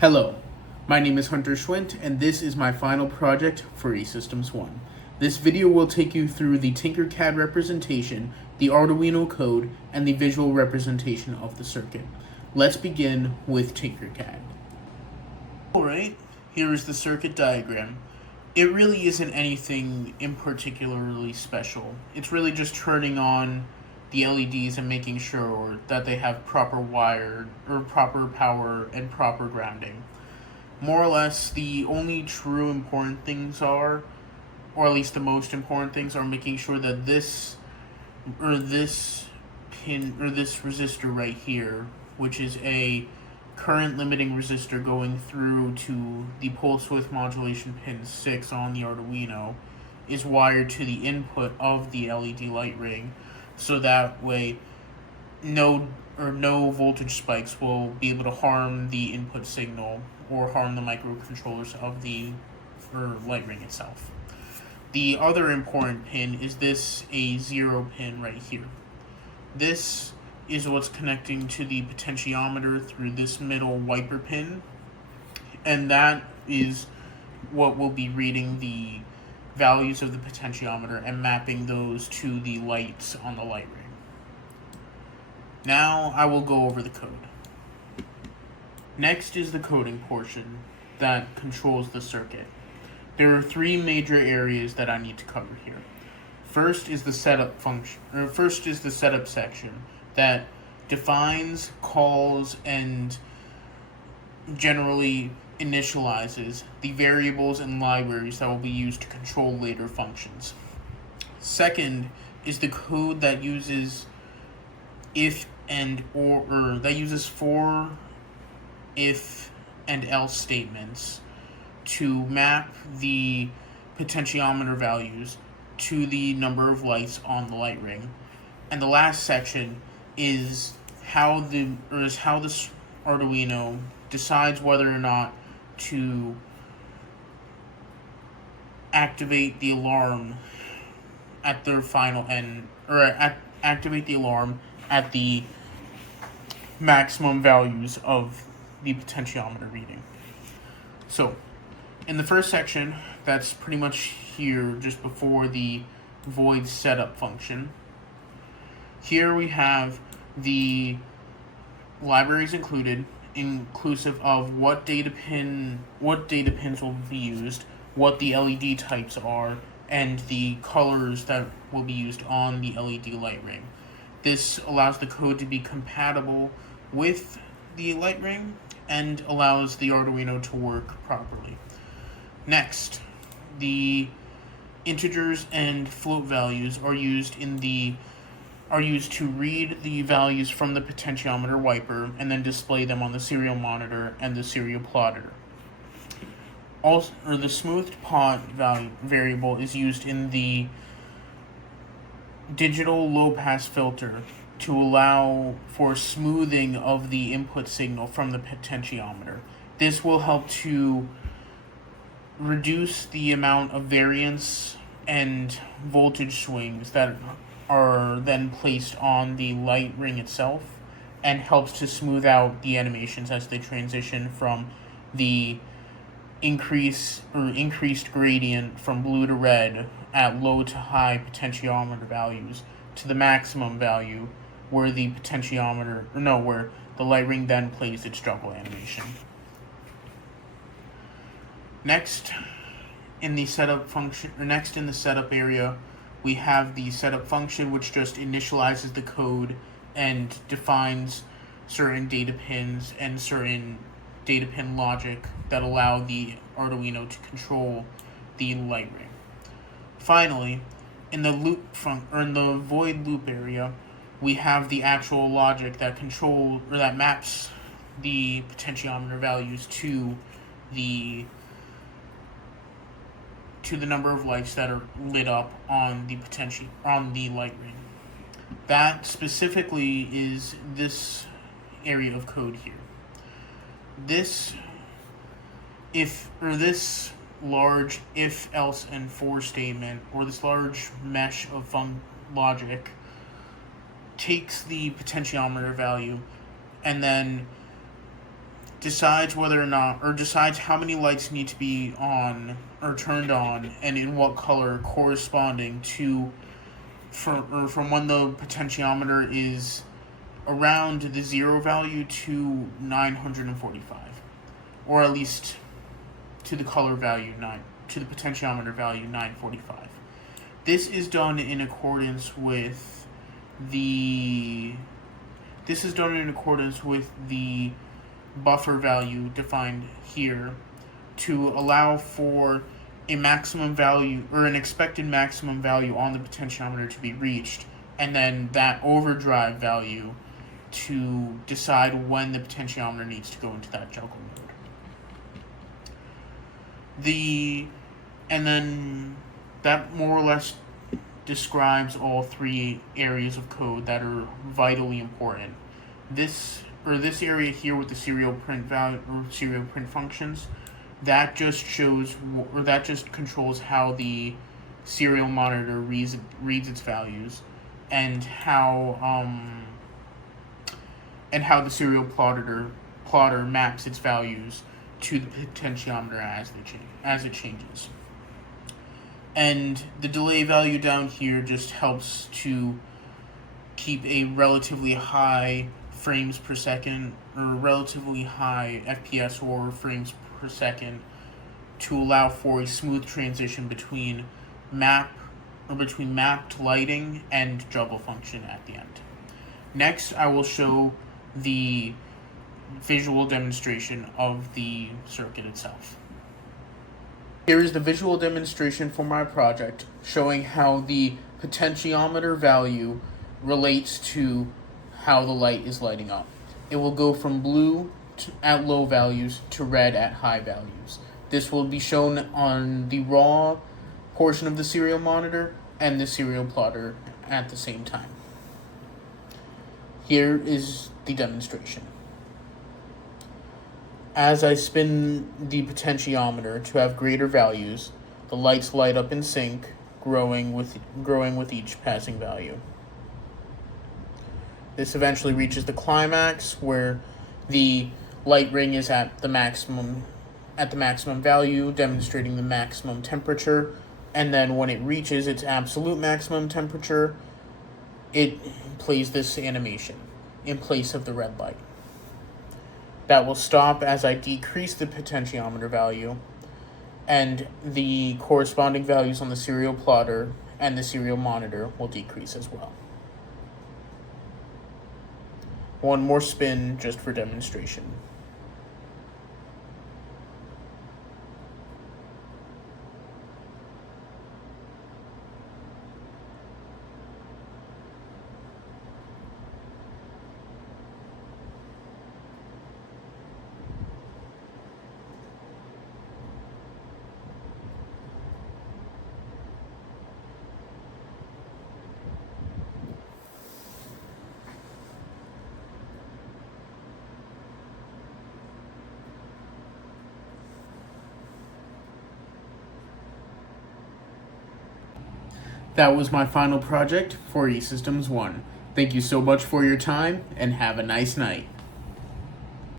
Hello, my name is Hunter Schwint, and this is my final project for eSystems 1. This video will take you through the Tinkercad representation, the Arduino code, and the visual representation of the circuit. Let's begin with Tinkercad. Alright, here is the circuit diagram. It really isn't anything in particularly special. It's really just turning on the LEDs and making sure that they have proper wire or proper power and proper grounding. More or less, the only true important things are, or at least the most important things, are making sure that this pin or this resistor right here, which is a current limiting resistor going through to the pulse width modulation pin 6 on the Arduino, is wired to the input of the LED light ring, so that way no voltage spikes will be able to harm the input signal or harm the microcontrollers of the light ring itself. The other important pin is this A0 pin right here. This is what's connecting to the potentiometer through this middle wiper pin, and that is what will be reading the values of the potentiometer and mapping those to the lights on the light ring. Now I will go over the code. Next is the coding portion that controls the circuit. There are three major areas that I need to cover here. First is the setup section that defines, calls, and generally initializes the variables and libraries that will be used to control later functions. Second is the code that uses if and or that uses for, if, and else statements to map the potentiometer values to the number of lights on the light ring. And the last section is how this Arduino decides whether or not to activate the alarm at their final end, or activate the alarm at the maximum values of the potentiometer reading. So, in the first section, that's pretty much here just before the void setup function. Here we have the libraries inclusive of what data pins will be used, what the LED types are, and the colors that will be used on the LED light ring. This allows the code to be compatible with the light ring and allows the Arduino to work properly. Next, the integers and float values are used to read the values from the potentiometer wiper and then display them on the serial monitor and the serial plotter. Also, the smoothed pot variable is used in the digital low-pass filter to allow for smoothing of the input signal from the potentiometer. This will help to reduce the amount of variance and voltage swings that are then placed on the light ring itself, and helps to smooth out the animations as they transition from the increased gradient from blue to red at low to high potentiometer values to the maximum value where the light ring then plays its juggle animation. Next in the setup area, we have the setup function, which just initializes the code and defines certain data pins and certain data pin logic that allow the Arduino to control the light ring. Finally, in the void loop area, we have the actual logic that maps the potentiometer values to the number of lights that are lit up on the light ring. That specifically is this area of code here. This large if, else, and for statement, or this large mesh of logic, takes the potentiometer value and then decides whether or not, or decides how many lights need to be on or turned on and in what color corresponding to from when the potentiometer is around the 0 value to 945, or at least to the color value 9, to the potentiometer value 945. This is done in accordance with the buffer value defined here to allow for a maximum value or an expected maximum value on the potentiometer to be reached, and then that overdrive value to decide when the potentiometer needs to go into that juggle mode. And then that more or less describes all three areas of code that are vitally important. This area here with the serial print value or serial print functions, that just controls how the serial monitor reads its values, and how the serial plotter maps its values to the potentiometer as it changes. And the delay value down here just helps to keep a relatively high frames per second, or relatively high FPS or frames per second, to allow for a smooth transition between mapped lighting and juggle function at the end. Next, I will show the visual demonstration of the circuit itself. Here is the visual demonstration for my project, showing how the potentiometer value relates to how the light is lighting up. It will go from blue at low values to red at high values. This will be shown on the raw portion of the serial monitor and the serial plotter at the same time. Here is the demonstration. As I spin the potentiometer to have greater values, the lights light up in sync, growing with each passing value. This eventually reaches the climax, where the light ring is at the maximum value, demonstrating the maximum temperature, and then when it reaches its absolute maximum temperature, it plays this animation in place of the red light. That will stop as I decrease the potentiometer value, and the corresponding values on the serial plotter and the serial monitor will decrease as well. One more spin just for demonstration. That was my final project for eSystems 1. Thank you so much for your time, and have a nice night.